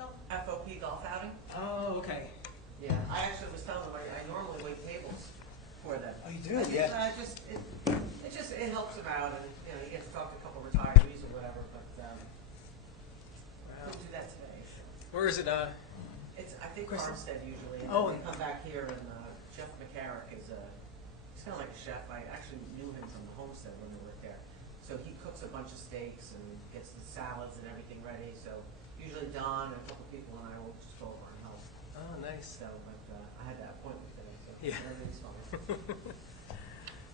Michelle? FOP golf outing. Oh, okay. Yeah, I actually was telling them I normally wait tables for them. Oh, you do? Yeah. It helps them out, and you get to talk to a couple retirees or whatever. But couldn't do that today. So. Where is it? It's I think Farmstead usually. And Oh, they come back here, and Jeff McCarrick is he's kind of like a chef. I actually knew him from the homestead when we worked there. So he cooks a bunch of steaks and gets the salads and everything ready. So usually Don and a couple people and I will just go over and help. Oh, nice. So, but I had that appointment today, so Yeah. everything's fine.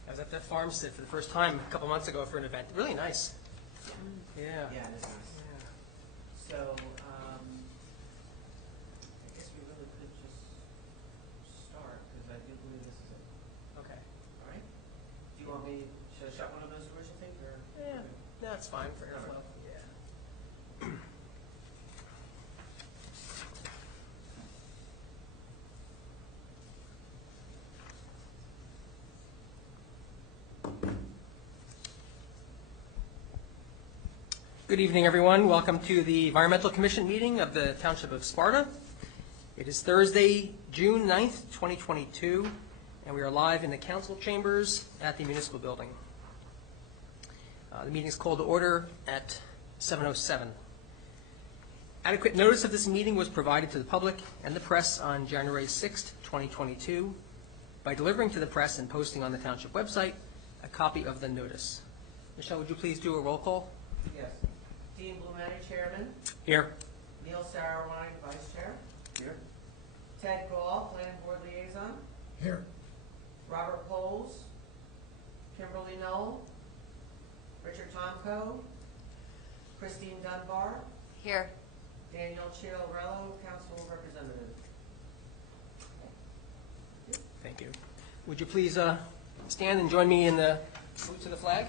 I was at that farmstead for the first time a couple months ago for an event. Really nice. Yeah. Yeah, it is nice. Yeah. So, I guess we really could just start, because I do believe this is it. Okay. All right? Do you want me, should I shut one of those doors, you think, or? Yeah, that's fine for airflow. Yeah. Good evening, everyone. Welcome to the Environmental Commission meeting of the Township of Sparta. It is Thursday, June 9th, 2022, and we are live in the council chambers at the municipal building. The meeting is called to order at 7:07. Adequate notice of this meeting was provided to the public and the press on January 6th, 2022, by delivering to the press and posting on the township website a copy of the notice. Michelle, would you please do a roll call? Yes. Dean Blumetti, Chairman. Here. Neil Sauerwein, Vice Chair. Here. Ted Gall, Planning Board Liaison. Here. Robert Poles. Kimberly Knoll. Richard Tomko. Christine Dunbar. Here. Daniel Chiarello, Council Representative. Thank you. Would you please stand and join me in the salute to the flag?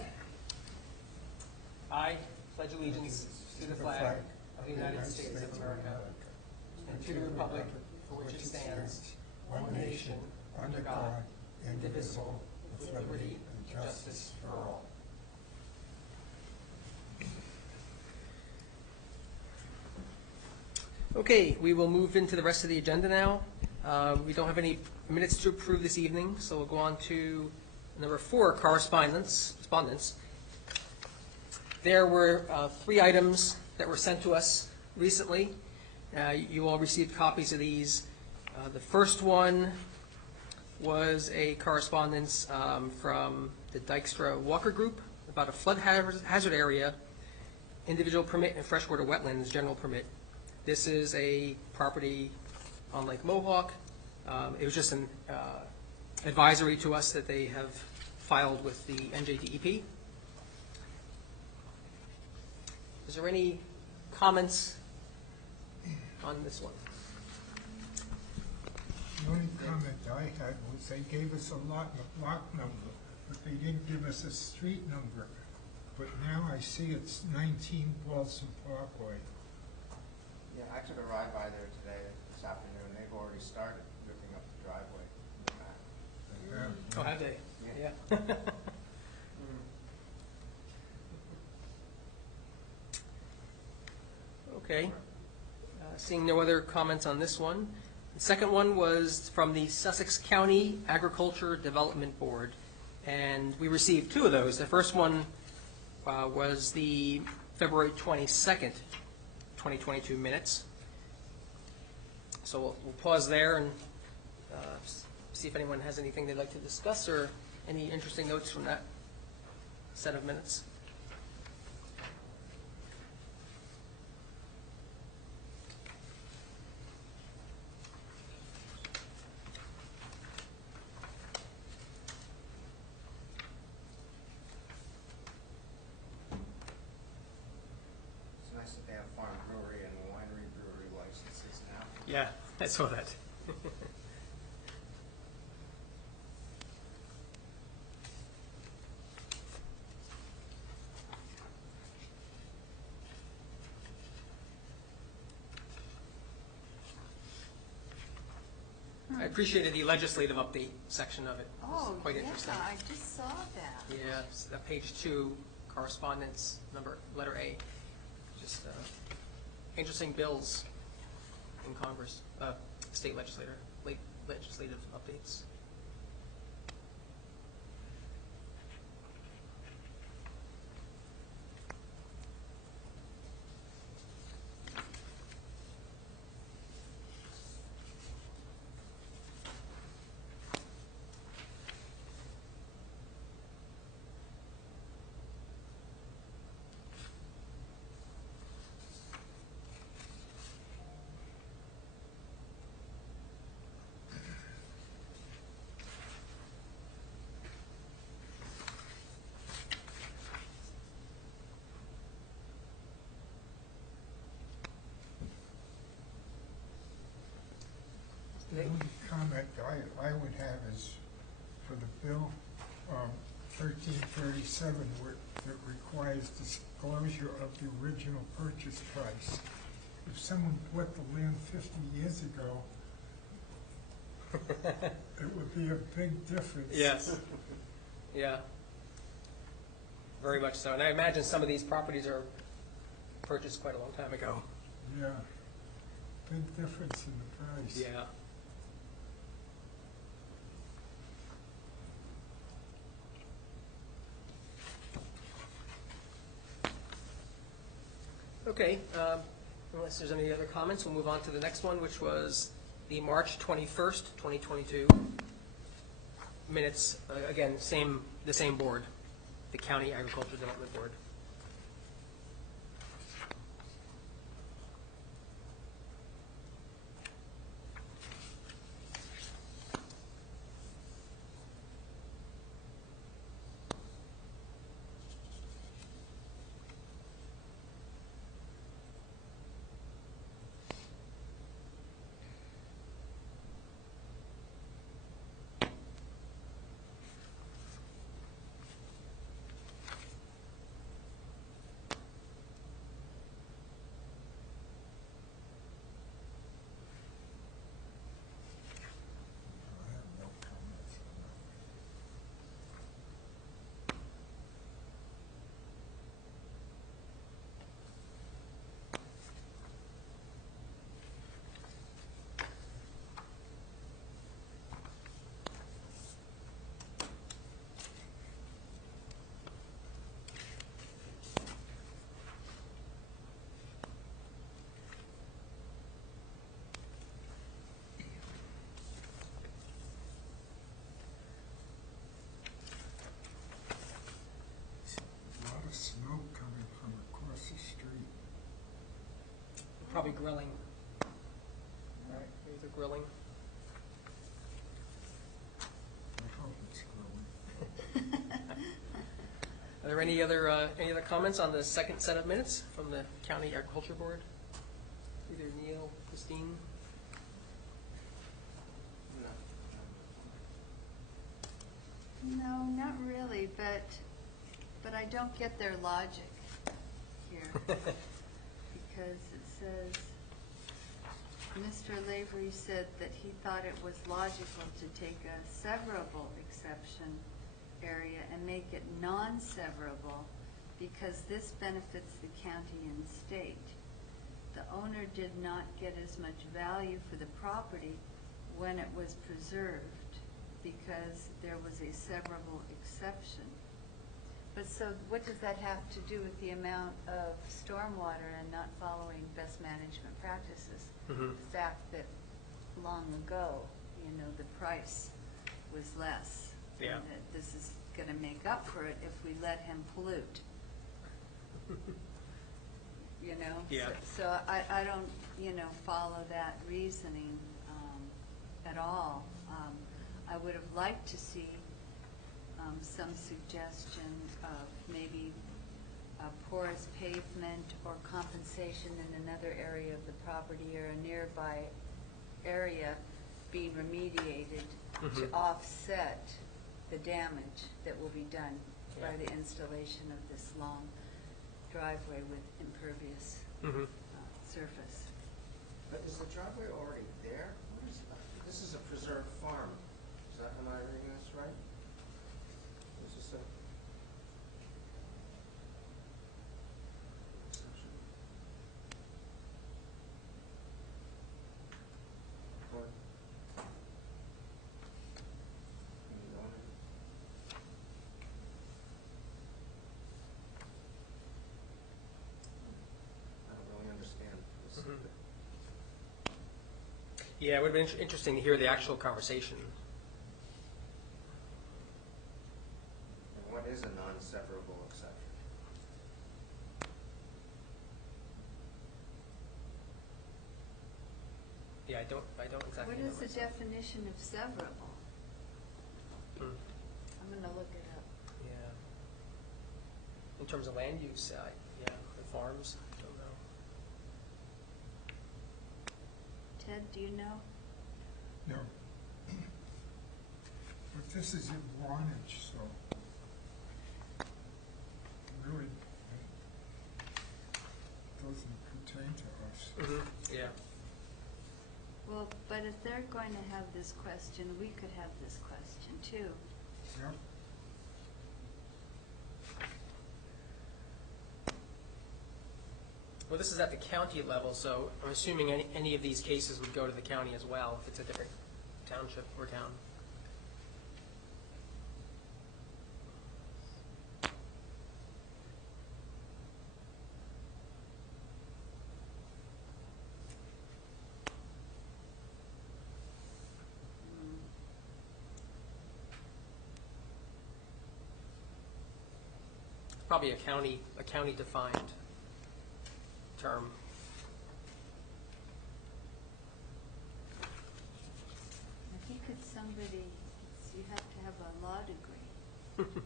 I pledge allegiance to the flag of the United States of America and to the republic for which it stands, one nation, under God, indivisible, with liberty and justice for all. Okay, we will move into the rest of the agenda now. We don't have any minutes to approve this evening, so we'll go on to number 4, correspondence. There were 3 items that were sent to us recently. You all received copies of these. The first one was a correspondence from the Dykstra Walker Group about a flood hazard area, individual permit, and freshwater wetlands general permit. This is a property on Lake Mohawk. It was just an advisory to us that they have filed with the NJDEP. Is there any comments on this one? The only comment I had was they gave us a lot number, but they didn't give us a street number. But now I see it's 19 Balsam Parkway. Yeah, I took a ride by there today, this afternoon. They've already started ripping up the driveway in the back. Oh, have they? Yeah. Okay. Seeing no other comments on this one. The second one was from the Sussex County Agriculture Development Board, and we received 2 of those. The first one was the February 22nd, 2022 minutes. So we'll pause there and see if anyone has anything they'd like to discuss or any interesting notes from that set of minutes. It's nice that they have farm brewery and winery brewery licenses now. Yeah, I saw that. I appreciated the legislative update section of it. It was quite interesting. Yeah, I just saw that. Yeah, it's page 2, correspondence, letter A. Just interesting bills in Congress, state legislative updates. The only comment I would have is for the bill 1337, that requires disclosure of the original purchase price. If someone bought the land 50 years ago, it would be a big difference. Yes. Yeah. Very much so. And I imagine some of these properties are purchased quite a long time ago. Yeah, big difference in the price. Yeah. Okay, unless there's any other comments, we'll move on to the next one, which was the March 21st, 2022 minutes. Again, the same board, the County Agricultural Development Board. I have no comments on that. A lot of smoke coming from across the street. Probably grilling. Right, maybe they're grilling. I hope it's growing. Are there any other comments on the second set of minutes from the County Agriculture Board? Either Neil, Christine? No. No, not really, but I don't get their logic here. Because it says, Mr. Lavery said that he thought it was logical to take a severable exception area and make it non-severable because this benefits the county and state. The owner did not get as much value for the property when it was preserved because there was a severable exception. But so what does that have to do with the amount of stormwater and not following best management practices? Mhm. The fact that long ago, the price was less. Yeah. And that this is gonna make up for it if we let him pollute. Yeah. So I don't, follow that reasoning at all. I would have liked to see some suggestion of maybe a porous pavement or compensation in another area of the property or a nearby area being remediated to Mhm. offset the damage that will be done by Yeah. the installation of this long driveway with impervious Mhm. surface. But is the driveway already there? What is, this is a preserved farm. Am I reading this right? Is this a? exception? Yeah, it would have been interesting to hear the actual conversation. And what is a non-severable exception? Yeah, I don't exactly What know. is the myself. definition of severable? Hmm. I'm gonna look it up. Yeah. In terms of land use, yeah, the farms, don't know. Ted, do you know? No. But this is in Wantage, so really doesn't pertain to us. Yeah. Well, but if they're going to have this question, we could have this question too. Yep. Well, this is at the county level, so I'm assuming any of these cases would go to the county as well if it's a different township or town. Probably a county defined term. I think it's somebody, you have to have a law degree.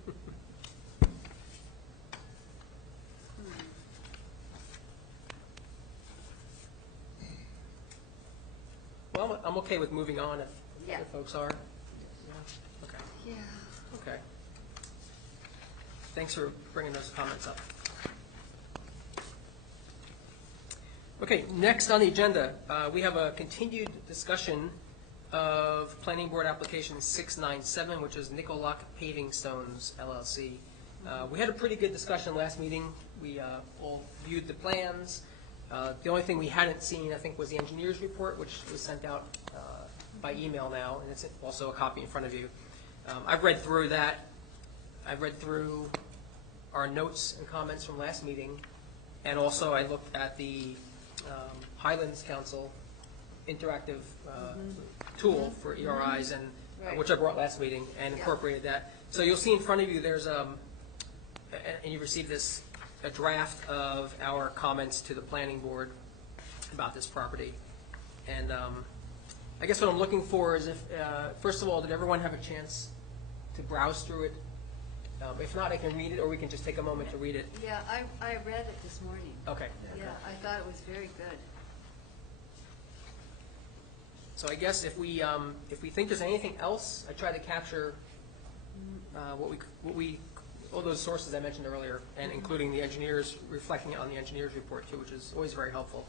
Well, I'm okay with moving on if Yeah. other folks are. Yeah. Okay. Yeah. Okay. Thanks for bringing those comments up. Okay, next on the agenda, we have a continued discussion of Planning Board Application 697, which is Nicolock Paving Stones LLC. We had a pretty good discussion last meeting. We all viewed the plans. The only thing we hadn't seen, I think, was the engineer's report, which was sent out by email now, and it's also a copy in front of you. I've read through that. I've read through our notes and comments from last meeting, and also I looked at the Highlands Council interactive tool for ERIs, and Right. which I brought last meeting and Yeah. incorporated that. So you'll see in front of you, there's and you received this, a draft of our comments to the planning board about this property. And I guess what I'm looking for is if, first of all, did everyone have a chance to browse through it? If not, I can read it, or we can just take a moment to read it. Yeah, I read it this morning. Okay. Yeah, I thought it was very good. So I guess if we think there's anything else, I tried to capture what we all those sources I mentioned earlier, and including the engineers, reflecting it on the engineers report too, which is always very helpful.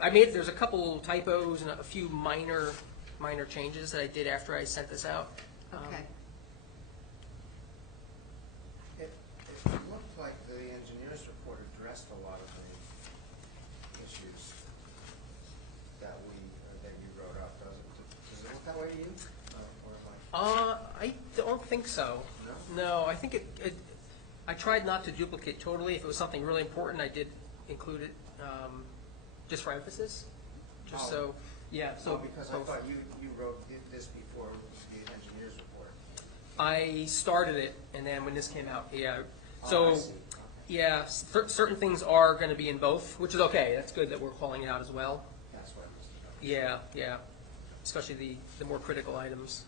There's a couple typos and a few minor changes that I did after I sent this out. Okay. It looked like the engineer's report addressed a lot of the issues that you wrote up. Does it look that way to you? Or am I don't think so. No? No, I think I tried not to duplicate totally. If it was something really important, I did include it just for emphasis. Just so, yeah. So because I thought you did this before the engineer's report. I started it, and then when this came out, yeah. Oh, So, I see. Okay. yeah, certain things are going to be in both, which is okay. That's good that we're calling it out as well. That's what I must have done. Yeah, especially the more critical items.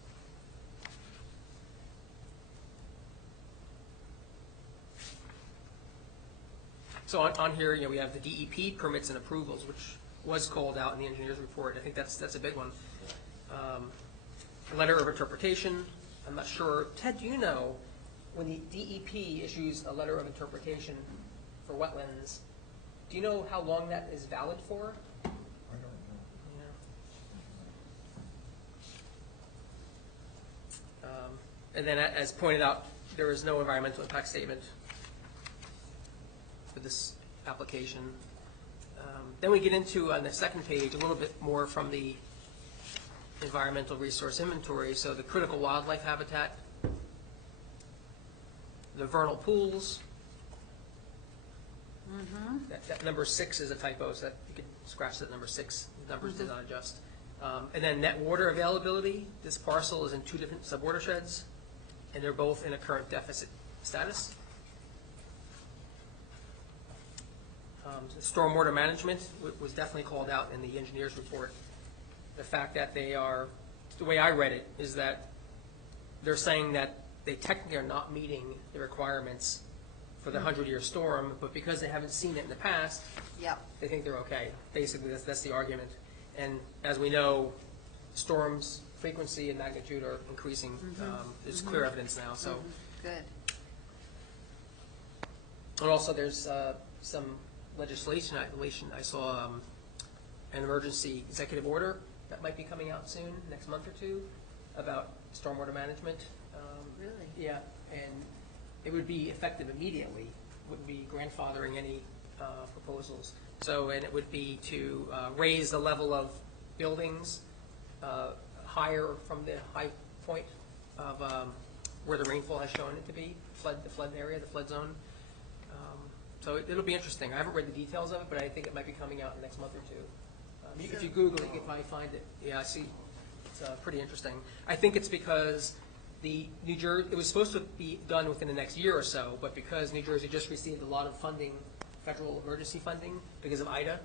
So on here, we have the DEP permits and approvals, which was called out in the engineer's report. I think that's a big one. Letter of interpretation. I'm not sure. Ted, do you know when the DEP issues a letter of interpretation for wetlands? Do you know how long that is valid for? I don't know. Yeah. And then, as pointed out, there is no environmental impact statement for this application. Then we get into, on the second page, a little bit more from the environmental resource inventory. So the critical wildlife habitat, the vernal pools, That number 6 is a typo, so that you could scratch that number 6. The numbers did not adjust. And then net water availability, this parcel is in 2 different subwatersheds, and they're both in a current deficit status. Stormwater management was definitely called out in the engineer's report. The fact that they are, the way I read it, is that they're saying that they technically are not meeting the requirements for the 100-year storm, but because they haven't seen it in the past, Yep. they think they're okay. Basically, that's the argument. And as we know, storms frequency and magnitude are increasing. There's clear evidence now. So, Good. and also there's some legislation. I saw an emergency executive order that might be coming out soon, next month or two, about stormwater management. Really? Yeah, and it would be effective immediately. Wouldn't be grandfathering any proposals. So, and it would be to raise the level of buildings higher from the high point of where the rainfall has shown it to be, the flood area, the flood zone. So it'll be interesting. I haven't read the details of it, but I think it might be coming out in the next month or two. If you Google it, you can probably find it. Yeah, I see. It's pretty interesting. I think it's because the New Jersey, it was supposed to be done within the next year or so, but because New Jersey just received a lot of funding, federal emergency funding, because of Ida,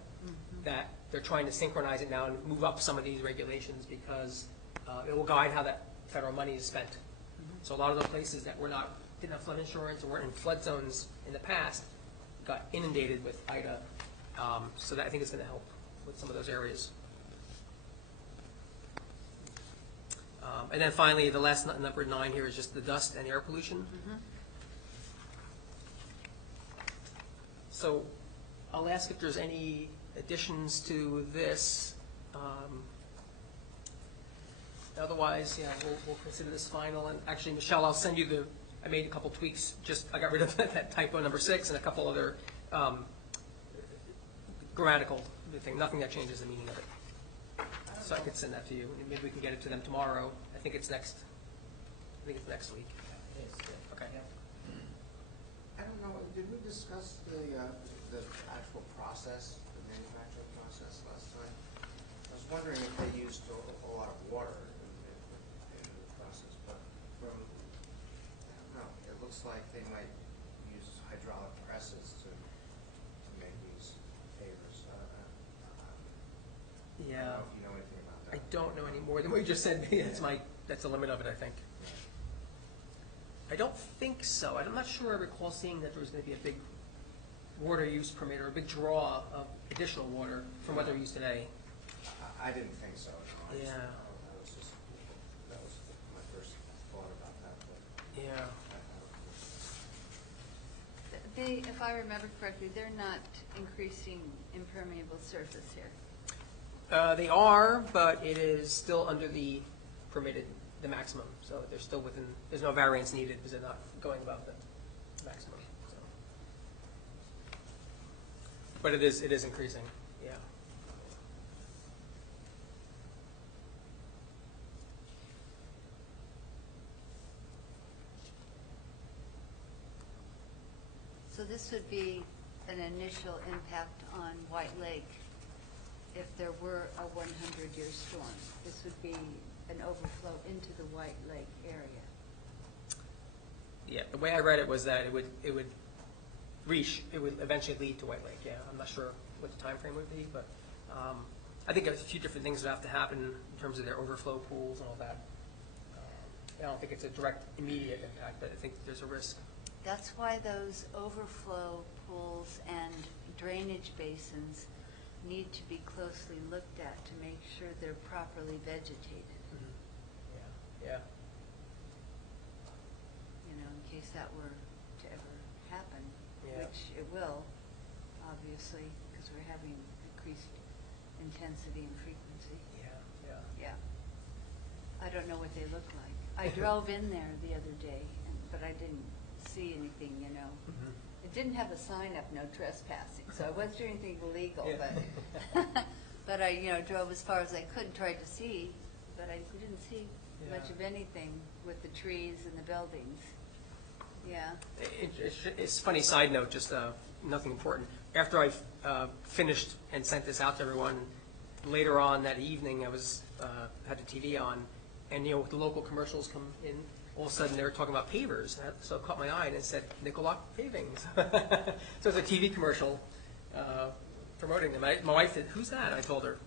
that they're trying to synchronize it now and move up some of these regulations because it will guide how that federal money is spent. So a lot of those places that didn't have flood insurance or weren't in flood zones in the past got inundated with Ida. So that I think is going to help with some of those areas. And then finally, the last number 9 here is just the dust and air pollution. So I'll ask if there's any additions to this. Otherwise, yeah, we'll consider this final. And actually, Michelle, I'll send you I made a couple tweaks. I got rid of that typo number 6 and a couple other grammatical things. Nothing that changes the meaning of it. So I could send that to you. Maybe we can get it to them tomorrow. I think it's next week. It is, Okay. I don't know, did we discuss the actual process, the manufacturing process last time? I was wondering if they used a lot of water in the process, but I don't know, it looks like they might use hydraulic presses to make these pavers. I don't Yeah. know if you know anything about that. I don't know any more than what you just said. That's the limit of it, I think. I don't think so. I'm not sure I recall seeing that there was going to be a big water use permit or a big draw of additional water from what they're used today. I didn't think so, no. Yeah. That was my first thought about that, but Yeah. If I remember correctly, they're not increasing impermeable surface here. They are, but it is still under the permitted, the maximum. So they're still within, there's no variance needed because they're not going above the maximum. So. But it is increasing, yeah. So this would be an initial impact on White Lake if there were a 100-year storm. This would be an overflow into the White Lake area. Yeah, the way I read it was that it would eventually lead to White Lake. Yeah, I'm not sure what the time frame would be, but I think there's a few different things that have to happen in terms of their overflow pools and all that. I don't think it's a direct, immediate impact, but I think there's a risk. That's why those overflow pools and drainage basins need to be closely looked at to make sure they're properly vegetated. Yeah. You know, in case that were to ever happen, Yeah. which it will, obviously, because we're having increased intensity and frequency. Yeah. I don't know what they look like. I drove in there the other day, but I didn't see anything, you know. It didn't have a sign up, no trespassing, so I wasn't doing anything illegal, Yeah. but I, drove as far as I could, tried to see, but I didn't see much Yeah. of anything with the trees and the buildings. Yeah. It's a funny side note, just nothing important. After I finished and sent this out to everyone, later on that evening, I was had the TV on, and with the local commercials come in, all of a sudden they were talking about pavers, so it caught my eye and it said Nicoloc Paving. So it's a TV commercial promoting them. My wife said, "Who's that?" I told her,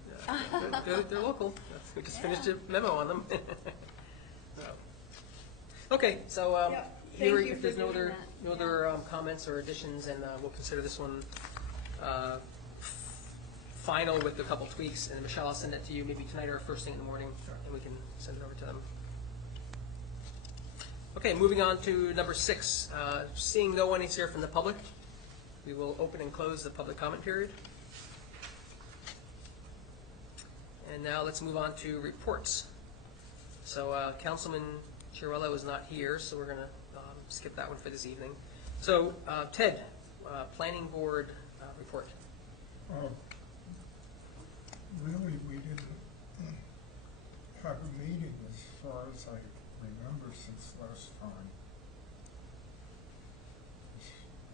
"They're local. We just finished a memo on them." So. Okay, so Yep. here, Thank you if there's for no doing other comments or additions, and we'll consider this one final with a couple tweaks. And Michelle, I'll send that to you maybe tonight or first thing in the morning, and we can send it over to them. Okay, moving on to number 6. Seeing no one is here from the public, we will open and close the public comment period. And now let's move on to reports. So Councilman Chiarello is not here, so we're going to skip that one for this evening. So Ted, Planning Board report. Really, we didn't have a meeting as far as I remember since last time.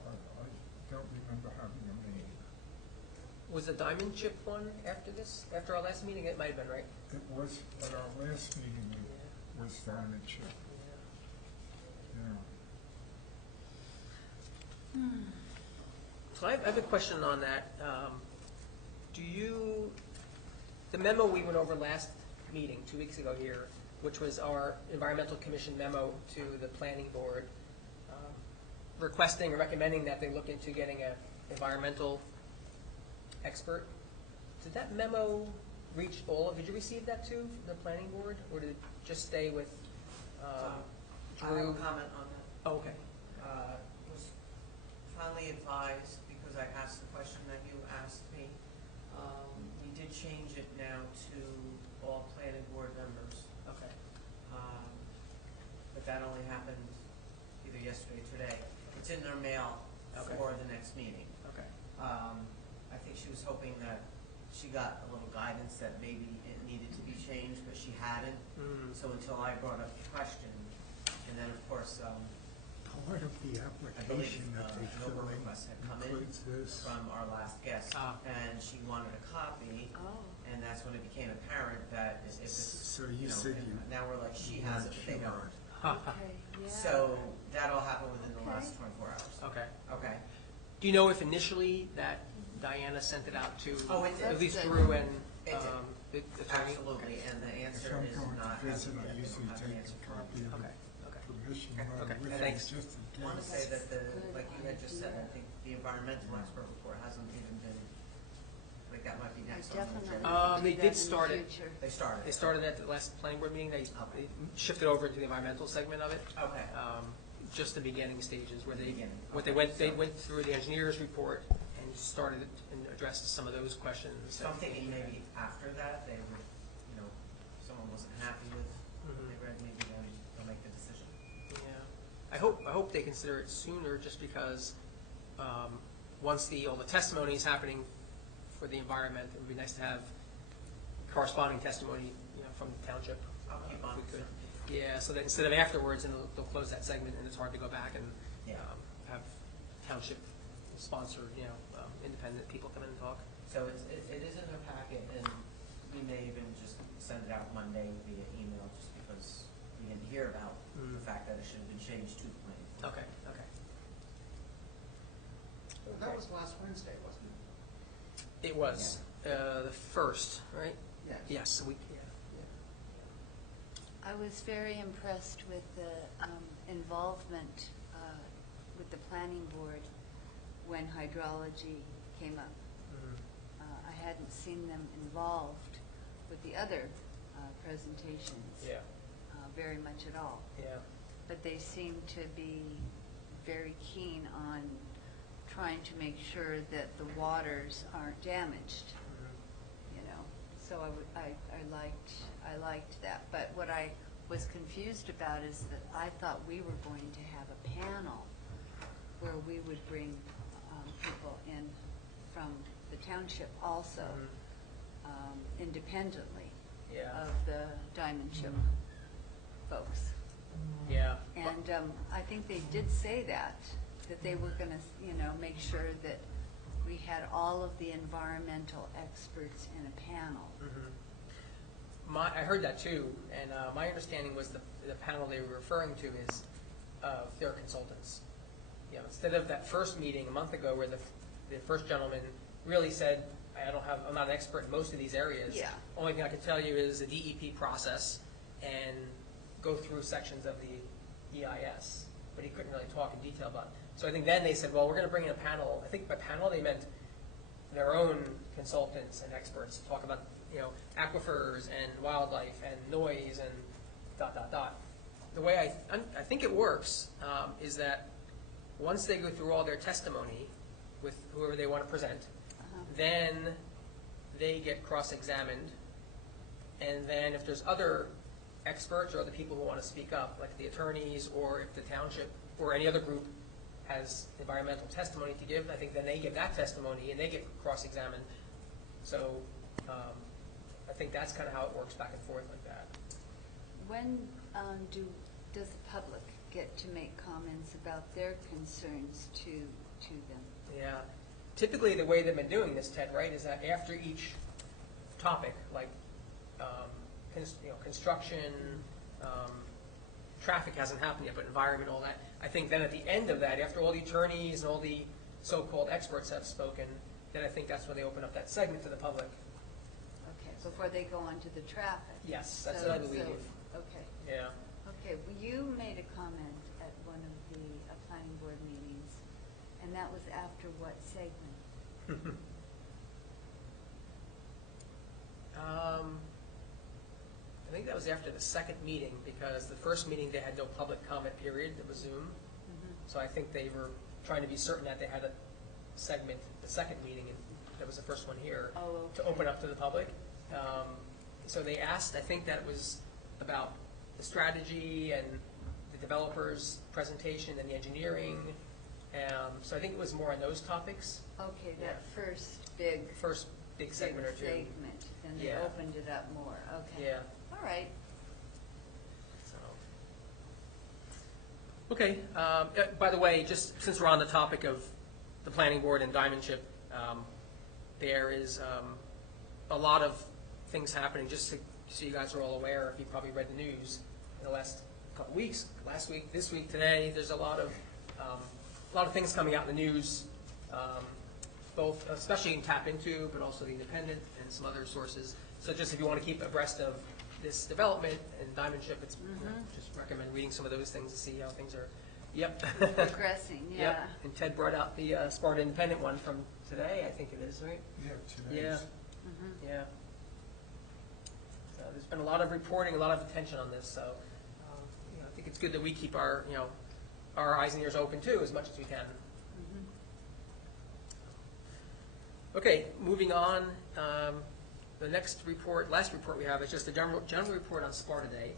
I don't remember having a meeting. Was the Diamond Chip one after this? After our last meeting? It might have been, right? It was at our last meeting, it was Diamond Chip. Yeah. So I have a question on that. The memo we went over last meeting, 2 weeks ago here, which was our Environmental Commission memo to the Planning Board, requesting or recommending that they look into getting an environmental expert. Did that memo reach all of, did you receive that too from the Planning Board, or did it just stay with I Drew? have a comment on that. Oh, okay. Was finally advised, because I asked the question that you asked me, we did change it now to all planning board members. Okay. But that only happened either yesterday or today. It's in their mail Okay. for the next meeting. Okay. I think she was hoping that she got a little guidance that maybe it needed to be changed, but she hadn't. Mm. So until I brought up the question, and then of course, Part of the I believe application that they an fill over in request had come in includes this. from our last guest, and she wanted a copy, Oh. and that's when it became apparent that if this, So you said and you now we're like, she has it, but they don't. Okay, yeah. So that'll happen within the Okay. last 24 hours. Okay. Okay. Do you know if initially that Diana sent it out to Oh, it did. at least That's Drew and It did. the attorney? Absolutely, and the If answer I'm is going not, to visit, I they usually don't have an take answer a for copy me. of Okay. the Okay. permission Okay. letter Okay. with me, Thanks. just in I want to case. say that Good like you had just said, I idea. think the environmental expert report hasn't even been, like that might be I next on the definitely agenda. They do did that in the start it. future. They started. They started at the last planning board meeting. They shifted over into the environmental segment of it. Okay. Just the beginning stages where The they beginning, what okay. they went through the engineer's report and started and addressed some of those questions. So I'm thinking maybe after that, they would, someone wasn't happy with what Mhm. they read, maybe then they'll make the decision. Yeah, I hope they consider it sooner, just because once all the testimony is happening for the environment, it would be nice to have corresponding testimony, from the township. I'll keep on if we it, could. sir. Yeah, so that instead of afterwards, and they'll close that segment, and it's hard to go back and Yeah. have township sponsored, independent people come in and talk. So it is in their packet, and we may even just send it out Monday via email, just because we didn't hear about the fact that it should have been changed to the planning board. Okay. Okay. That was last Wednesday, wasn't it? It was the first, right? Yes. Yes. I was very impressed with the involvement with the planning board when hydrology came up. I hadn't seen them involved with the other presentations Yeah. very much at all. Yeah. But they seem to be very keen on trying to make sure that the waters aren't damaged. So I liked that. But what I was confused about is that I thought we were going to have a panel where we would bring people in from the township also, independently Yeah. of the Diamond Chip folks. Yeah. And I think they did say that they were going to, make sure that we had all of the environmental experts in a panel. I heard that too, and my understanding was the panel they were referring to is their consultants. Instead of that first meeting a month ago where the first gentleman really said, I'm not an expert in most of these areas. Yeah. Only thing I can tell you is the DEP process and go through sections of the EIS, but he couldn't really talk in detail about it. So I think then they said, well, we're going to bring in a panel. I think by panel they meant their own consultants and experts to talk about, aquifers and wildlife and noise and ... The way I think it works is that once they go through all their testimony with whoever they want to present, then they get cross-examined, and then if there's other experts or other people who want to speak up, like the attorneys, or if the township or any other group has environmental testimony to give, I think then they give that testimony and they get cross-examined. So I think that's kind of how it works back and forth like that. When does the public get to make comments about their concerns to them? Yeah. Typically, the way they've been doing this, Ted, right, is that after each topic, like construction, traffic hasn't happened yet, but environment, all that, I think then at the end of that, after all the attorneys and all the so-called experts have spoken, then I think that's when they open up that segment to the public. Okay, before they go on to the traffic. Yes, that's what I believe. Okay. Yeah. Okay, well, you made a comment at one of the planning board meetings, and that was after what segment? I think that was after the second meeting, because the first meeting they had no public comment period, it was Zoom. So I think they were trying to be certain that they had a segment, the second meeting, and that was the first one here, to open up to the public. So they asked, I think that was about the strategy and the developer's presentation and the engineering. So I think it was more on those topics. Okay, Yeah. that first big segment or two. segment, and they Yeah. opened it up more. Okay. Yeah. All right. So. Okay. By the way, just since we're on the topic of the planning board and Diamondship, there is a lot of things happening. Just so you guys are all aware, if you probably read the news in the last couple weeks, last week, this week, today, there's a lot of things coming out in the news, both especially in Tap Into, but also the Independent and some other sources. So just if you want to keep abreast of this development and Diamondship, it's just recommend reading some of those things to see how things are. Yep. Progressing, yeah. Yep. And Ted brought out the Sparta Independent one from today, I think it is, right? Yeah, today. Yeah. Yeah. So there's been a lot of reporting, a lot of attention on this. So I think it's good that we keep our our eyes and ears open too, as much as we can. Okay, moving on. The next report, last report we have is just a general report on Sparta Day.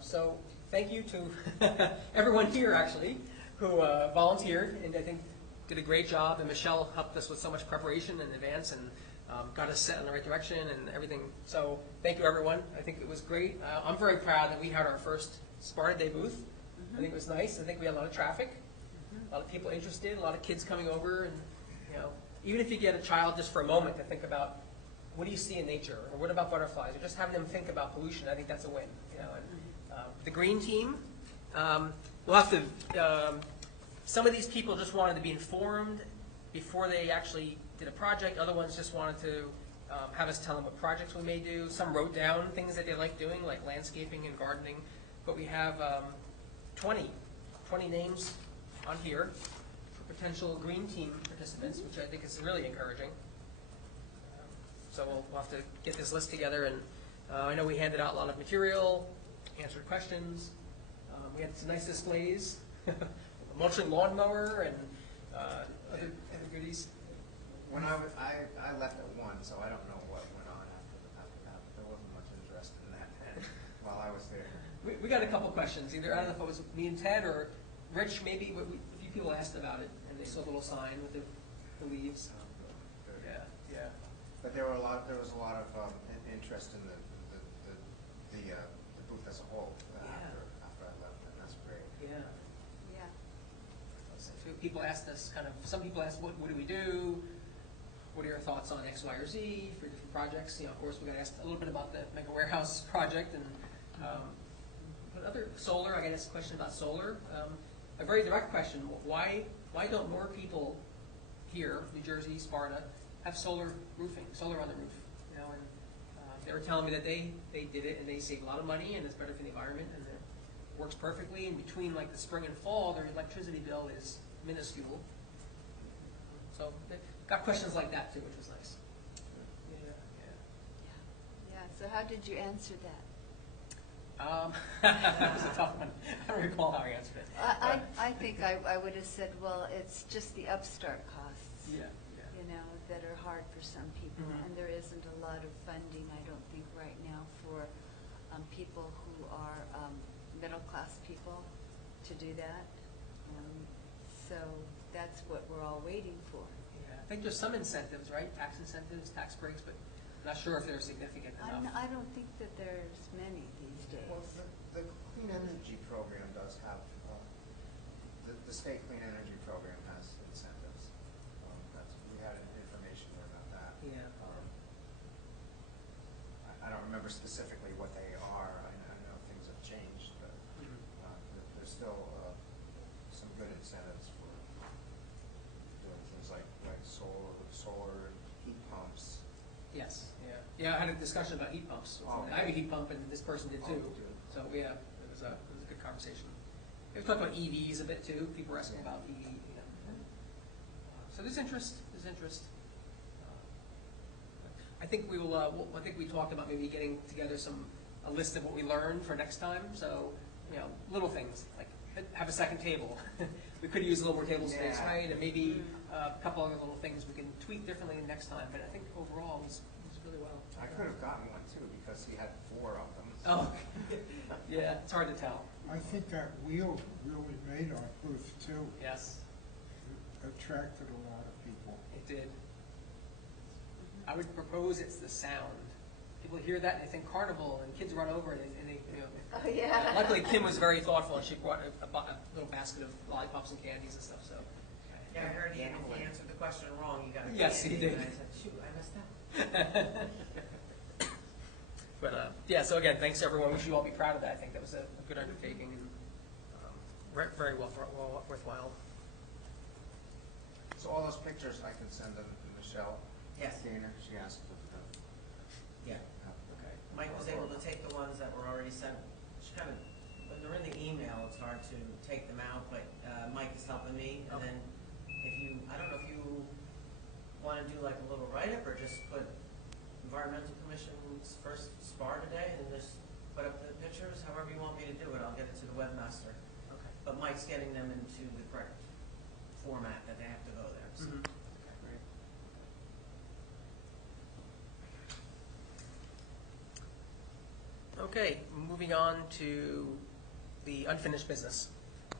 So thank you to everyone here, actually, who volunteered and I think did a great job. And Michelle helped us with so much preparation in advance and got us set in the right direction and everything. So thank you, everyone. I think it was great. I'm very proud that we had our first Sparta Day booth. I think it was nice. I think we had a lot of traffic, a lot of people interested, a lot of kids coming over, and even if you get a child just for a moment to think about what do you see in nature, or what about butterflies, or just having them think about pollution, I think that's a win. And the green team, we'll have to. Some of these people just wanted to be informed before they actually did a project. Other ones just wanted to have us tell them what projects we may do. Some wrote down things that they like doing, like landscaping and gardening. But we have 20 names on here for potential green team participants, which I think is really encouraging. So we'll have to get this list together, and I know we handed out a lot of material, answered questions. We had some nice displays, a mulching lawnmower, and other goodies. When I left at 1, so I don't know what went on after that. There wasn't much interest in that while I was there. We got a couple questions. Either I don't know if it was me and Ted or Rich, maybe. But a few people asked about it, and they saw a little sign with the leaves. Good. Yeah. But there was a lot of interest in the booth as a whole after I left. people asked us some people asked, what do we do? What are your thoughts on X, Y, or Z for different projects? Of course, we got asked a little bit about the mega warehouse project and but other solar. I got asked a question about solar. A very direct question: why don't more people here, New Jersey, Sparta, have solar roofing, solar on the roof? And they were telling me that they did it and they save a lot of money and it's better for the environment and it works perfectly. And between like the spring and fall, their electricity bill is minuscule. So they got questions like that too, which was nice. Yeah, so how did you answer that? That was a tough one. I don't recall how I answered it. I think I would have said, well, it's just the upstart costs. Yeah. That are hard for some people. Mhm. And there isn't a lot of funding, I don't think, right now for people who are middle-class people to do that. So that's what we're all waiting for. Yeah, I think there's some incentives, right? Tax incentives, tax breaks, but I'm not sure if they're significant enough. I don't think that there's many these days. Well, the clean energy program does have, the state clean energy program has incentives. We had information there about that. Yeah. I don't remember specifically what they are. I know things have changed, but there's still some good incentives for doing things like solar heat pumps. Yes. Yeah, I had a discussion about heat pumps. I have a heat pump, and this person did too. So yeah, it was a good conversation. We talked about EVs a bit too. People were asking about EV. So there's interest. I think we will. I think we talked about maybe getting together a list of what we learned for next time. So little things like have a second table. We could use a little more table space, right? And maybe a couple other little things we can tweak differently next time. But I think overall it was really well. I could have gotten one too because he had 4 of them. Oh, yeah, it's hard to tell. I think that wheel really made our booth too. Yes, It attracted a lot of people. it did. I would propose it's the sound. People hear that and they think carnival, and kids run over and they Oh, yeah. Luckily, Kim was very thoughtful, and she brought a little basket of lollipops and candies and stuff. So. Yeah, I heard he answered the question wrong. You got a Yes, candy, he did. And I said, shoot, I messed up. But yeah, so again, thanks everyone. We should all be proud of that. I think that was a good undertaking and very worthwhile. So all those pictures I can send them to Michelle. Yes. Gainer, she asked if. Yeah. Okay. Mike was able to take the ones that were already sent. She kind of, when they're in the email, it's hard to take them out, but Mike is helping me. And then I don't know if you want to do like a little write-up or just put Environmental Commission's first Sparta Day and then just put up the pictures, however you want me to do it. I'll get it to the webmaster. Okay. But Mike's getting them into the correct format that they have to go there. So. Mm-hmm. Okay, great. Okay, moving on to the unfinished business.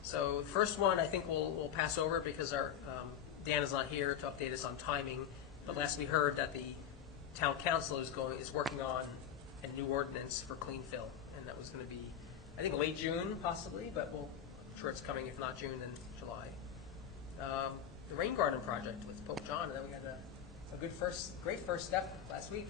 So the first one I think we'll pass over because our Dan is not here to update us on timing. But last we heard that the town council is working on a new ordinance for clean fill, and that was going to be, I think, late June possibly, but I'm sure it's coming. If not June, then July. The rain garden project with Pope John, and then we had a great first step last week.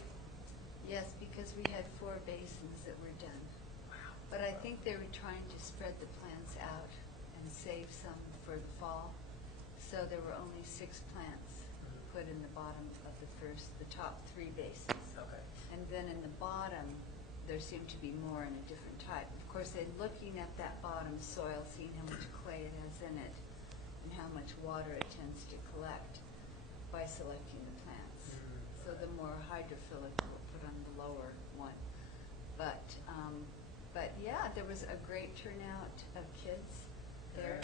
Yes, because we had 4 basins that were done. Wow. But I think they were trying to spread the plants out and save some for the fall. So there were only 6 plants put in the bottom of the top 3 basins. Okay. And then in the bottom, there seemed to be more in a different type. Of course, they're looking at that bottom soil, seeing how much clay it has in it and how much water it tends to collect by selecting the plants. So the more hydrophilic we'll put on the lower one. But yeah, there was a great turnout of kids there,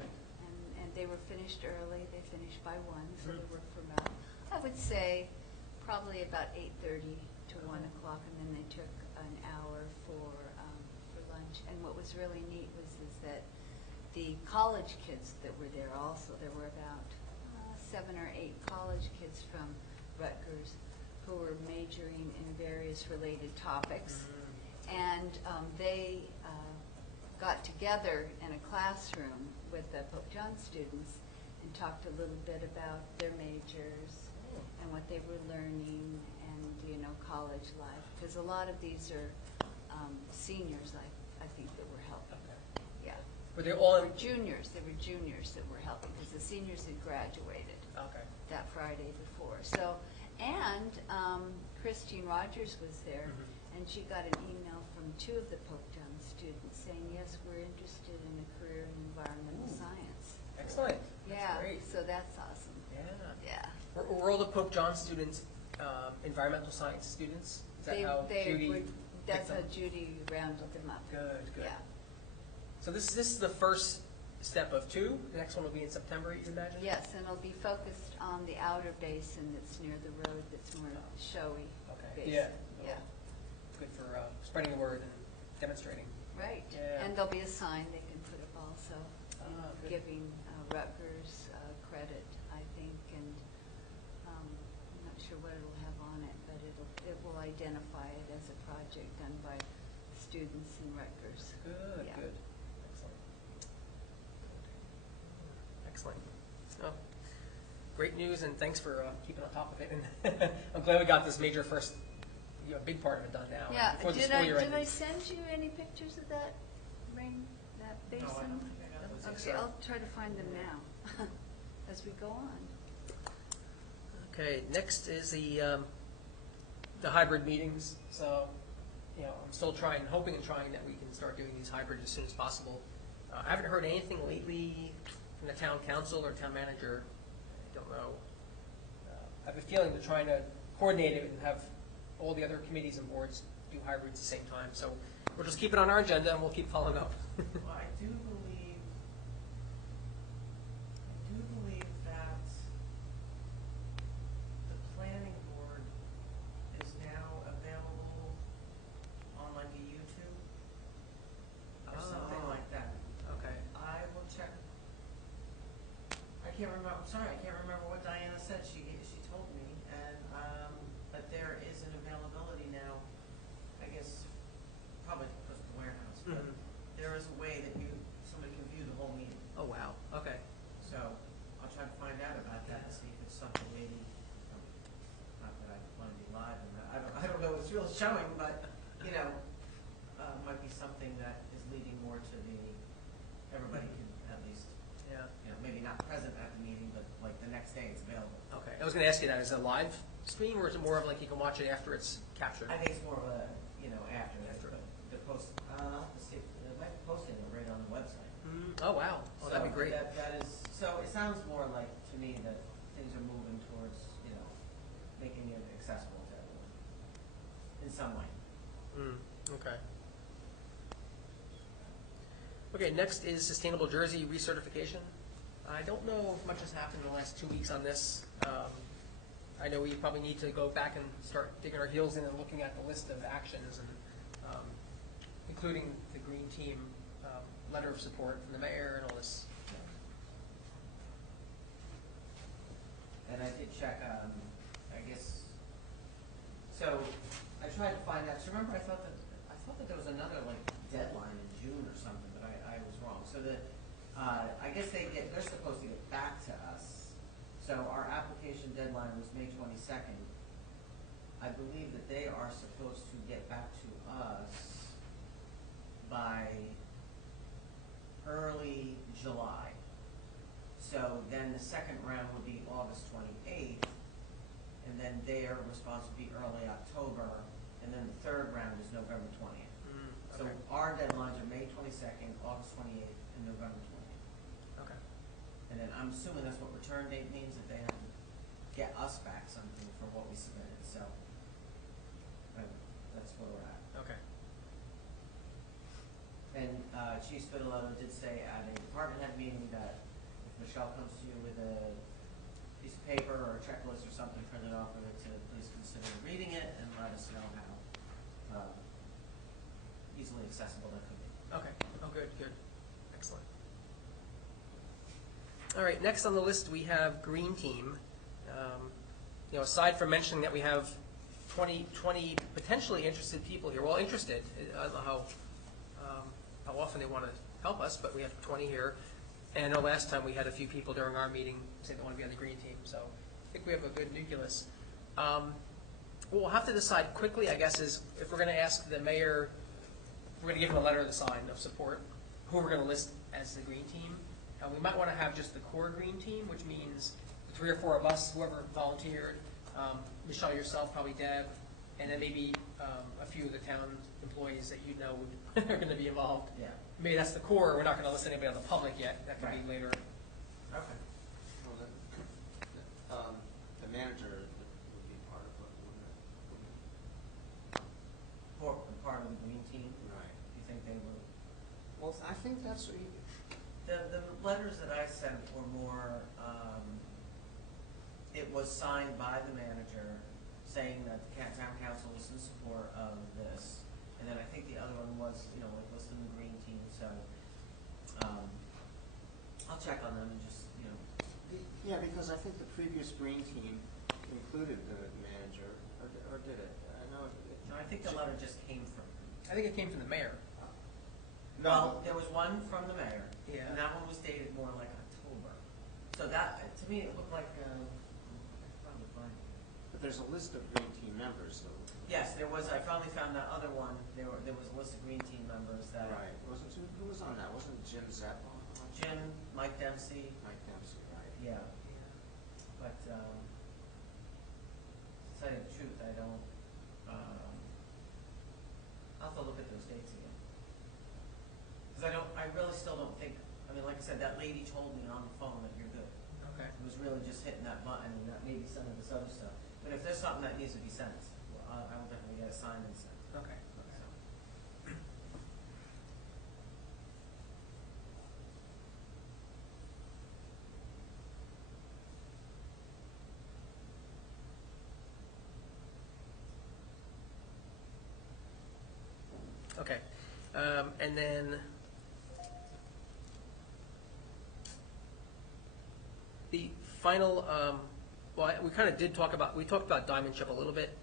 and they were finished early. They finished by 1, so they worked for about, I would say, probably about 8:30 to 1 o'clock, and then they took an hour for lunch. And what was really neat is that the college kids that were there also, there were about 7 or 8 college kids from Rutgers who were majoring in various related topics. And they got together in a classroom with the Pope John students and and talked a little bit about their majors and what they were learning and, college life. Because a lot of these are seniors, I think, that were helping. Okay. Yeah. Were they all in? Juniors, they were juniors that were helping, because the seniors had graduated Okay. that Friday before. So, and Christine Rogers was there, and she got an email from 2 of the Pope John students saying, yes, we're interested in a career in environmental science. Excellent. Yeah, That's great. so that's awesome. Yeah. Yeah. Were all the Pope John students environmental science students? Is that how Judy That's picked how them? Judy rounded them up. Good, good. Yeah. So this is the first step of 2. The next one will be in September, you imagine? Yes, and it'll be focused on the outer basin that's near the road, that's more showy Okay. basin. Yeah. Yeah. Good for spreading the word and demonstrating. Right. Yeah. And there'll be a sign they can put up also, Good. giving Rutgers credit, I think, and I'm not sure what it'll have on it, but it will identify it as a project done by students in Rutgers. Good, Yeah. good. Excellent. Excellent. Oh, great news, and thanks for keeping on top of it. And I'm glad we got this major first, big part of it done now. Yeah, Before the did school year I ended. send you any pictures of that basin? No, I don't think I got those. Okay, I'll try to find them now as we go on. Okay, next is the hybrid meetings. So, I'm still hoping and trying that we can start doing these hybrid as soon as possible. I haven't heard anything lately from the town council or town manager. I don't know. I have a feeling they're trying to coordinate it and have all the other committees and boards do hybrids at the same time. So we'll just keep it on our agenda and we'll keep following up. Well, I do believe that the planning board is now available on like a YouTube or something like that. Okay. I will check. I can't remember, I'm sorry, I can't remember what Diana said. She told me, and, but there is an availability now, I guess, probably because of the warehouse, but Mhm. there is a way that somebody can view the whole meeting. Oh, wow. Okay. So I'll try to find out about that and see if it's something maybe, not that I want to be live, and I don't know what it's really showing, but, might be something that is leading more to everybody can at least, Yeah. maybe not present at the meeting, but like the next day it's available. Okay. I was going to ask you that. Is it a live stream or is it more of like you can watch it after it's captured? I think it's more of a, after After. the post, I'll have to see, it might be posting it right on the website. Oh, wow. Oh, that'd be So great. That is, so it sounds more like, to me, that things are moving towards, making it accessible to everyone in some way. Okay. Okay, next is Sustainable Jersey recertification. I don't know if much has happened in the last 2 weeks on this. I know we probably need to go back and start digging our heels in and looking at the list of actions and including the green team letter of support from the mayor and all this. And I did check, I guess, so I tried to find out, so remember I thought that there was another like deadline in June or something, but I was wrong. So I guess they're supposed to get back to us. So our application deadline was May 22nd. I believe that they are supposed to get back to us by early July. So then the second round would be August 28th, and then their response would be early October, and then the third round is November 20th. So Okay. our deadlines are May 22nd, August 28th, and November 20th. Okay. And then I'm assuming that's what return date means, that they have to get us back something for what we submitted, so that's where we're at. Okay. And Chief Spitaletto did say at a department head meeting that if Michelle comes to you with a piece of paper or a checklist or something printed off of it, to please consider reading it and let us know how easily accessible that could be. Okay. Oh, good, good. Excellent. All right, next on the list we have Green Team. Aside from mentioning that we have 20 potentially interested people here, well, interested, I don't know how often they want to help us, but we have 20 here. And I know last time we had a few people during our meeting say they want to be on the green team, so I think we have a good nucleus. What we'll have to decide quickly, I guess, is if we're going to ask the mayor, we're going to give him a letter of sign of support, who we're going to list as the green team. We might want to have just the core green team, which means the 3 or 4 of us, whoever volunteered, Michelle, yourself, probably Deb, and then maybe a few of the town employees that you know are going to be involved. Yeah. Maybe that's the core. We're not going to list anybody on the public yet. That could Right. be later. Okay. Well, the manager would be part of it, wouldn't it? Part of the green team, Right. you think they would? Well, I think that's what you, The letters that I sent were more, it was signed by the manager saying that the town council was in support of this. And then I think the other one was, like listed in the green team, so, I'll check on them and just, yeah, because I think the previous green team included the manager, or did it? I know it. no, I think the letter just came from. I think it came from the mayor. Well, there was one from the mayor, Yeah. and that one was dated more like October. So that, to me, it looked like, I could probably find it. But there's a list of green team members, though. Yes, there was, I finally found that other one, there was a list of green team members that. Right, who was on that? Wasn't Jim Zepp on? Jim, Mike Dempsey, Mike Dempsey, right. yeah, but, to tell you the truth, I don't, I'll have to look at those dates again. Cause I really still don't think, like I said, that lady told me on the phone that you're good. Okay. It was really just hitting that button and that maybe some of this other stuff. But if there's something that needs to be sent, well, I will definitely get it signed and sent. Okay. So. Okay. And then the final, we kind of did talked about Diamond Chip a little bit.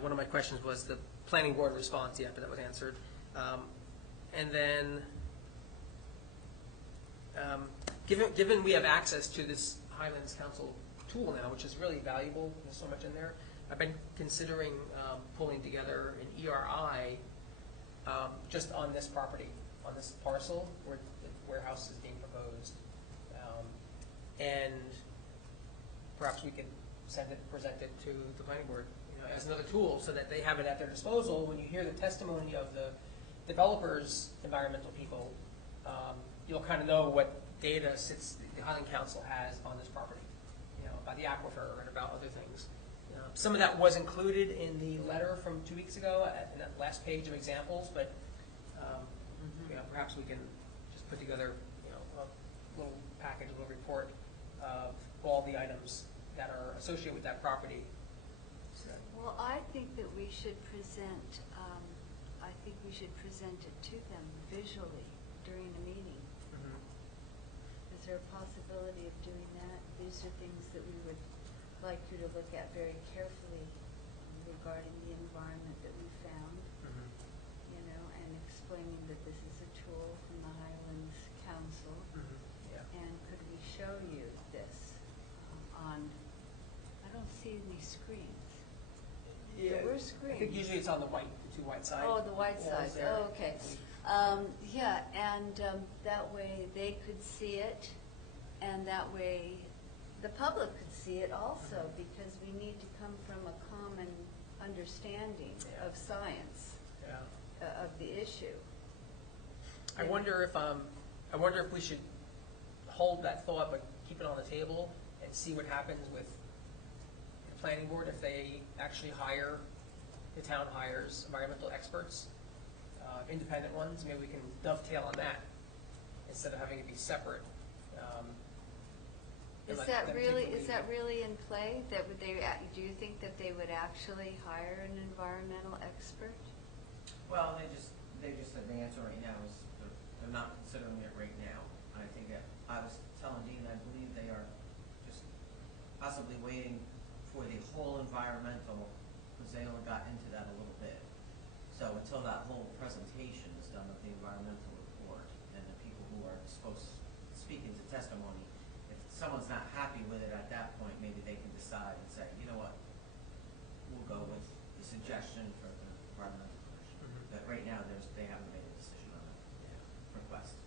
One of my questions was the planning board response, yeah, but that was answered. And then, given we have access to this Highlands Council tool now, which is really valuable, there's so much in there, I've been considering pulling together an ERI just on this property, on this parcel where the warehouse is being proposed. And perhaps we can present it to the planning board, as another tool so that they have it at their disposal. When you hear the testimony of the developers, environmental people, you'll kind of know what data the Highland Council has on this property, about the aquifer and about other things. Some of that was included in the letter from 2 weeks ago, in that last page of examples, but perhaps we can just put together a little package, a little report of all the items that are associated with that property. So, Well, I think that we should present, it to them visually during a meeting. Is there a possibility of doing that? These are things that we would like you to look at very carefully regarding the environment that we found, and explaining that this is a tool from the Highlands Council. Yeah. And could we show you this on, I don't see any screens. Yeah, There were I think screens. usually it's on the two white sides. Oh, the white walls side, there. oh, okay. Yeah, and that way they could see it, and that way the public could see it also, because we need to come from a common understanding Yeah. of science, Yeah. of the issue. I wonder if we should hold that thought, but keep it on the table and see what happens with the planning board if they actually the town hires environmental experts, independent ones. Maybe we can dovetail on that instead of having it be separate. Is that really in play? Do you think that they would actually hire an environmental expert? Well, they just said the answer right now is they're not considering it right now. I think that, I was telling Dean, I believe they are just possibly waiting for the whole environmental, because they only got into that a little bit. So until that whole presentation is done of the environmental report and the people who are supposed to speaking to testimony. If someone's not happy with it at that point, maybe they can decide and say, you know what, we'll go with the suggestion for the environmental commission. But right now, they haven't made a decision on the request.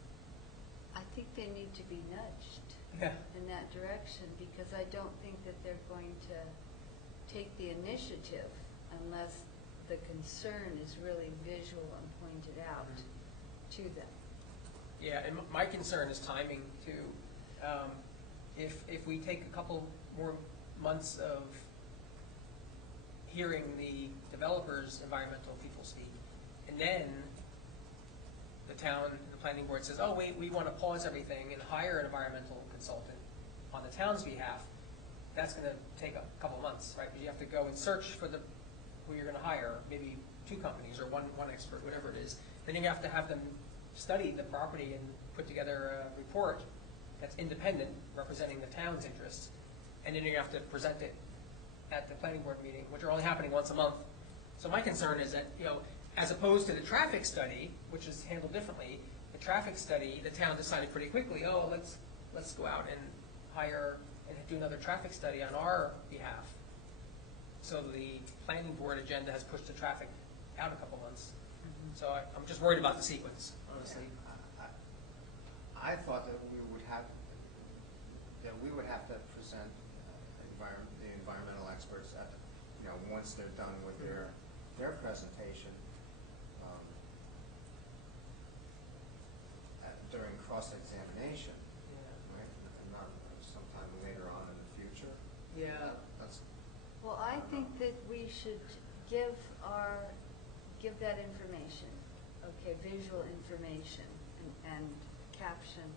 I think they need to be nudged Yeah. in that direction, because I don't think that they're going to take the initiative unless the concern is really visual and pointed out to them. Yeah, and my concern is timing too. If we take a couple more months of hearing the developers' environmental people speak, and then the town, the planning board says, oh, wait, we want to pause everything and hire an environmental consultant on the town's behalf, that's going to take a couple months, right? You have to go and search for who you're going to hire, maybe 2 companies or one expert, whatever it is. Then you have to have them study the property and put together a report that's independent, representing the town's interests, and then you have to present it at the planning board meeting, which are only happening once a month. So my concern is that, as opposed to the traffic study, which is handled differently, the traffic study, the town decided pretty quickly, oh, let's go out and hire and do another traffic study on our behalf. So the planning board agenda has pushed the traffic out a couple months. So I'm just worried about the sequence, honestly. I thought that we would have to present the environmental experts at, once they're done with their presentation, during cross-examination, right? And not sometime later on in the future. Yeah. That's. Well, I think that we should give that information, okay, visual information and caption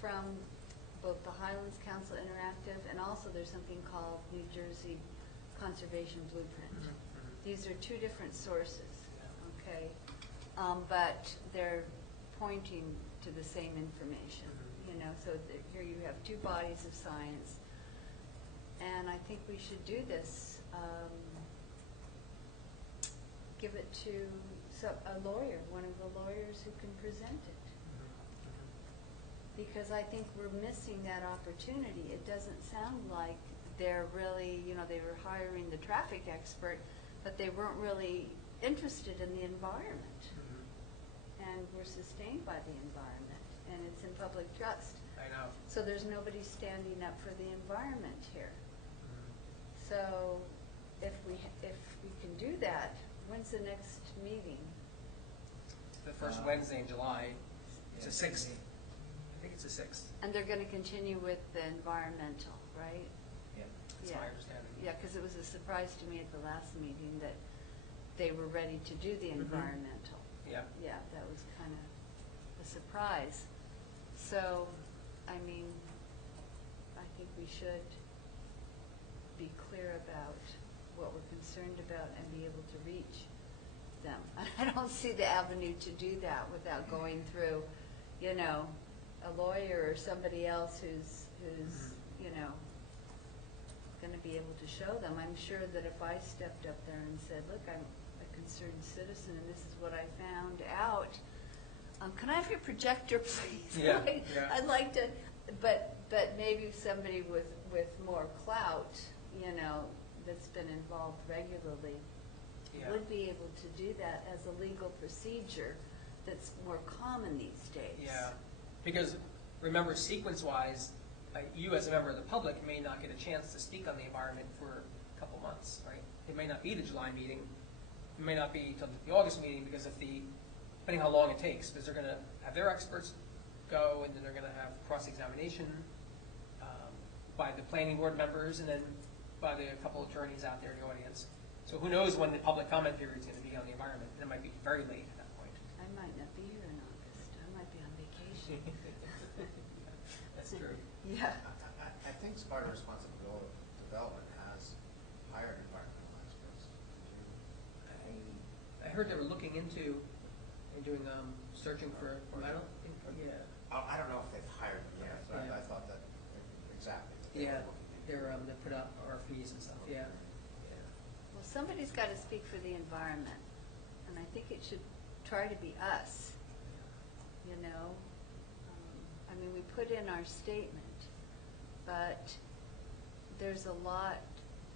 from both the Highlands Council Interactive, and also there's something called New Jersey Conservation Blueprint. These are 2 different sources, okay, but they're pointing to the same information, so here you have 2 bodies of science, and I think we should do this. Give it to a lawyer, one of the lawyers who can present it. Because I think we're missing that opportunity. It doesn't sound like they're really, they were hiring the traffic expert, but they weren't really interested in the environment. And we're sustained by the environment, and it's in public trust. I know. So there's nobody standing up for the environment here. So if we can do that, when's the next meeting? The first Wednesday in July. It's the 6th. I think it's the 6th. And they're going to continue with the environmental, right? Yeah. That's my understanding. Yeah, because it was a surprise to me at the last meeting that they were ready to do the environmental. Yeah. Yeah, that was kind of a surprise. So, I mean, I think we should be clear about what we're concerned about and be able to reach them. I don't see the avenue to do that without going through, a lawyer or somebody else who's going to be able to show them. I'm sure that if I stepped up there and said, look, I'm a concerned citizen and this is what I found out, can I have your projector, please? Yeah, yeah. I'd like to, but maybe somebody with more clout, that's been involved regularly, would be able to do that as a legal procedure that's more common these days. Yeah, because remember, sequence-wise, you as a member of the public may not get a chance to speak on the environment for a couple months, right? It may not be the July meeting. It may not be until the August meeting because depending how long it takes, because they're going to have their experts go, and then they're going to have cross-examination by the planning board members, and then by the couple attorneys out there in the audience. So who knows when the public comment period is going to be on the environment? And it might be very late at that point. I might not be here in August. I might be on vacation. That's true. Yeah. I think Sparta Responsible Development has hired environmental experts. I heard they were looking into and doing searching for environmental. Yeah. I don't know if they've hired them yet, but Yeah. I thought that exactly. That they Yeah, were looking into. they put up RFPs and stuff. Yeah. Well, somebody's got to speak for the environment, and I think it should try to be us, I mean, we put in our statement, but there's a lot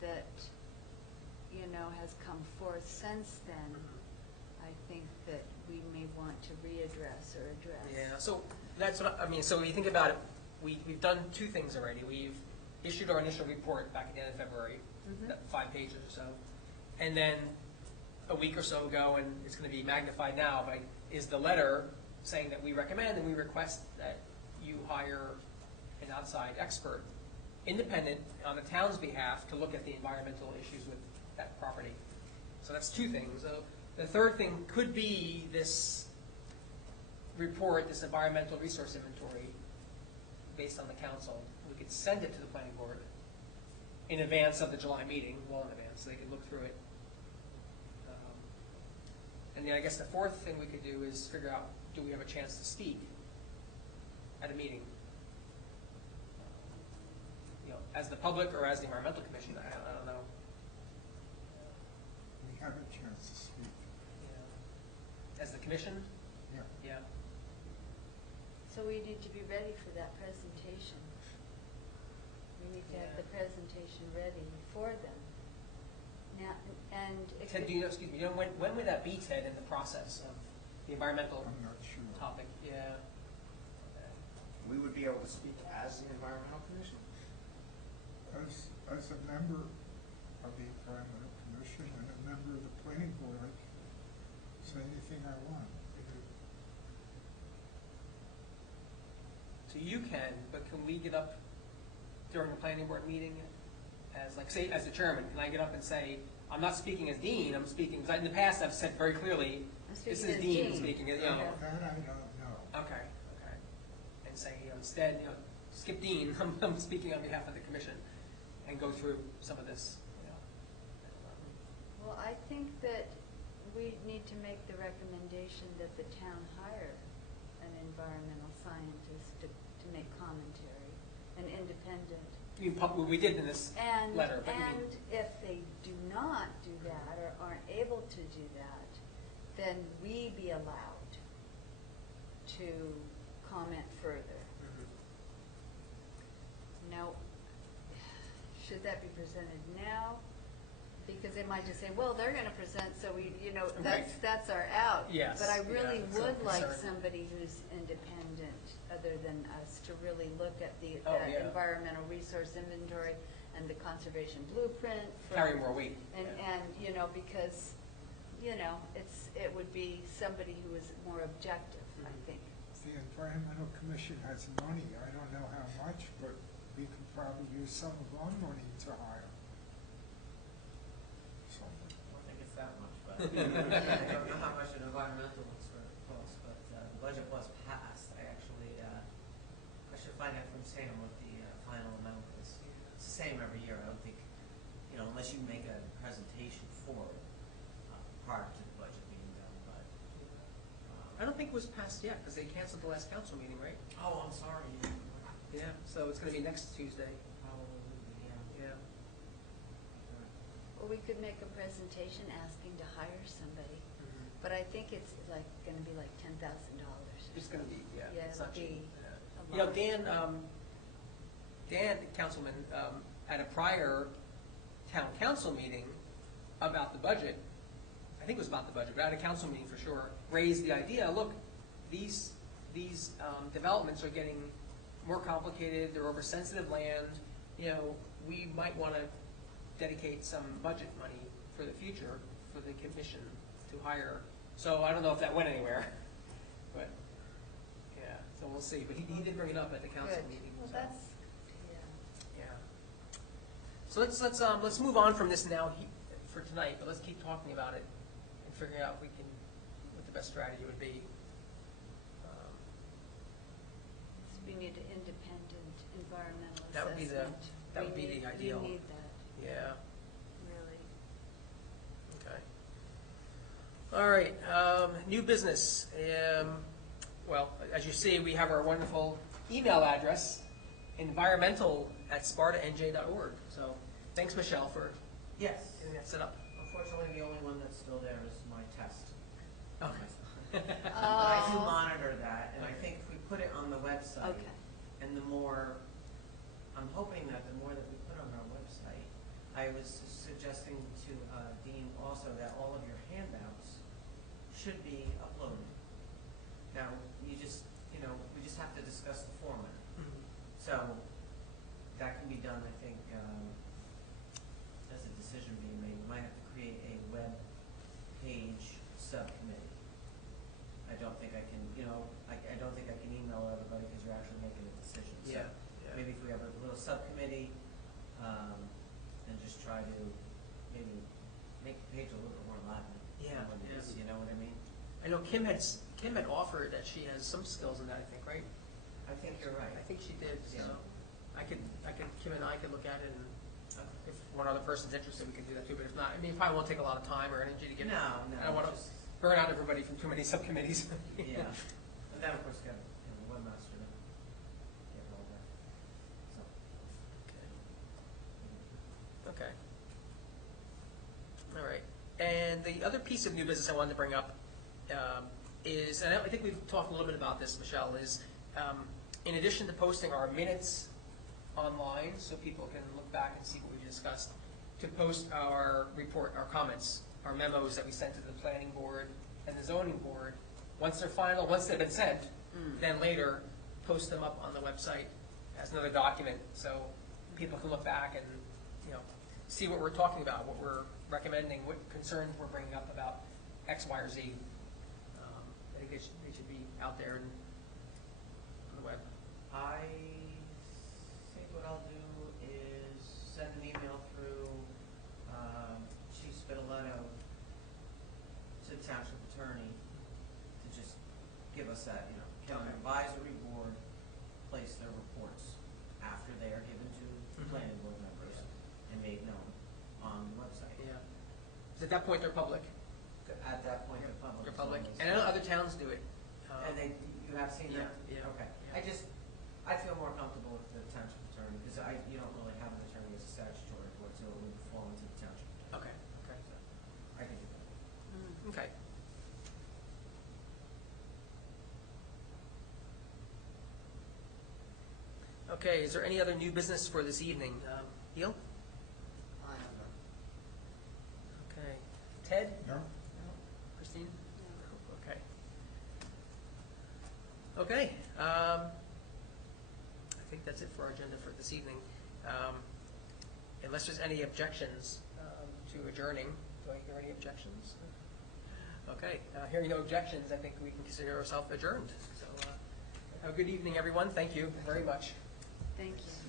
that, you know, has come forth since then. I think that we may want to readdress or address. Yeah, so that's what, I mean, so when you think about it, we've done two things already. We've issued our initial report back at the end of February, Mhm. 5 pages or so. And then a week or so ago, and it's going to be magnified now, but is the letter saying that we recommend and we request that you hire an outside expert, independent, on the town's behalf, to look at the environmental issues with that property. So that's two things. The third thing could be this report, this environmental resource inventory, based on the council. We could send it to the planning board in advance of the July meeting, well in advance, so they could look through it. And then I guess the fourth thing we could do is figure out, do we have a chance to speak at a meeting? You know, as the public or as the environmental commission, I don't know. We have a chance to speak. Yeah. As the commission? Yeah. Yeah. So we need to be ready for that presentation. We need to have the presentation ready for them. Now, and it Ted, could- do you know, excuse me, you know, when would that be, Ted, in the process of the environmental I'm not sure. topic? Yeah. Okay. We would be able to speak as the environmental commission? As a member of the environmental commission and a member of the planning board, I can say anything I want. So you can, but can we get up during the planning board meeting as, like, say, as the chairman, can I get up and say, I'm not speaking as dean, I'm speaking, because in the past I've said very clearly, I'm this speaking is as dean dean. speaking, you know. Yeah. That I don't know. Okay, okay. And say, you know, instead, you know, skip dean, I'm speaking on behalf of the commission, and go through some of this, you know. Well, I think that we need to make the recommendation that the town hire an environmental scientist to make commentary, an independent. You mean, we did in this And, letter, but you mean, and if they do not do that or aren't able to do that, then we be allowed to comment further. Now, should that be presented now? Because they might just say, well, they're gonna present, so we, you know, that's our out. Yes, But I yeah, really that's a would like concern. somebody who's independent, other than us, to really look at the Oh, yeah. environmental resource inventory and the conservation blueprint. carry more weight. And, Yeah. and, you know, because, you know, it would be somebody who is more objective, I think. The environmental commission has money, I don't know how much, but we could probably use some of our money to hire someone. I don't think it's that much, but I don't know how much an environmental one's for cost, but the budget was passed. I actually, I should find out from Sam what the final amount is. It's the same every year. I don't think, you know, unless you make a presentation for it prior to the budget being done, but. I don't think it was passed yet, because they canceled the last council meeting, right? Oh, I'm sorry. Yeah, so it's gonna be next Tuesday. Probably, yeah. Yeah. Or we could make a presentation asking to hire somebody, but I think it's like, gonna be like $10,000. It's gonna be, yeah, Yeah, it's it'll not be cheap. a You know, lot. Dan, councilman, at a prior town council meeting about the budget, I think it was about the budget, but at a council meeting for sure, raised the idea, look, these developments are getting more complicated, they're over sensitive land, you know, we might want to dedicate some budget money for the future for the commission to hire. So I don't know if that went anywhere, but, yeah, so we'll see. But he did bring it up at the council Good. meeting. Well, so, that's, yeah. yeah. So let's move on from this now for tonight, but let's keep talking about it and figuring out what the best strategy would be. So we need an independent environmental That would be assessment. that would be the ideal. We need that, Yeah. really. Okay. All right, new business. Well, as you see, we have our wonderful email address, environmental@spartanj.org. So thanks, Michelle, for Yes. getting that set up. Unfortunately, the only one that's still there is my test. Oh. But I do monitor that, and I think if we put it on the website, Okay. suggesting to Dean also that all of your handouts should be uploaded. Now, we just have to discuss the format. So that can be done, I think, as a decision being made. We might have to create a web page subcommittee. I don't think I can, I don't think I can email everybody because you're actually making a decision. So Yeah. maybe if we have a little subcommittee, and just try to maybe make the page a little bit more lively. Yeah, than what it is, you know what I mean? I know Kim had offered that she has some skills in that, I think, right? I think you're right. I think she did, so Yeah. Kim and I could look at it, and if one other person's interested, we can do that too, but if not, I mean, it probably won't take a lot of time or energy to get. No, I don't want to just- burn out everybody from too many subcommittees. Yeah, and then of course got webmaster to get all that. So, Okay. All right. And the other piece of new business I wanted to bring up is, and I think we've talked a little bit about this, Michelle, is in addition to posting our minutes online so people can look back and see what we discussed, to post our report, our comments, our memos that we sent to the planning board and the zoning board. Once they're final, once they've been sent, then later post them up on the website as another document so people can look back and, see what we're talking about, what we're recommending, what concerns we're bringing up about X, Y, or Z. I think they should be out there on the web. I think what I'll do is send an email through Chief Spitaletto to the township attorney to just give us that, can an advisory board place their reports after they are given to the planning board members and made known on the website? Yeah. 'Cause at that point, they're public. At that point, the public. They're is public. always- And I know other towns do it. And you have seen that? Yeah, yeah. Okay. Yeah. I feel more comfortable with the township attorney, because you don't really have an attorney as a statutory board, so it would fall into the township attorney. Okay, okay. So, I can do that. Okay. Okay, is there any other new business for this evening? Neil? I have none. Okay. Ted? No? Christine? Okay. Okay, I think that's it for our agenda for this evening. Unless there's any objections to adjourning, do I hear any objections? Okay, hearing no objections, I think we can consider ourselves adjourned. So, have a good evening, everyone. Thank you very much. Thank you.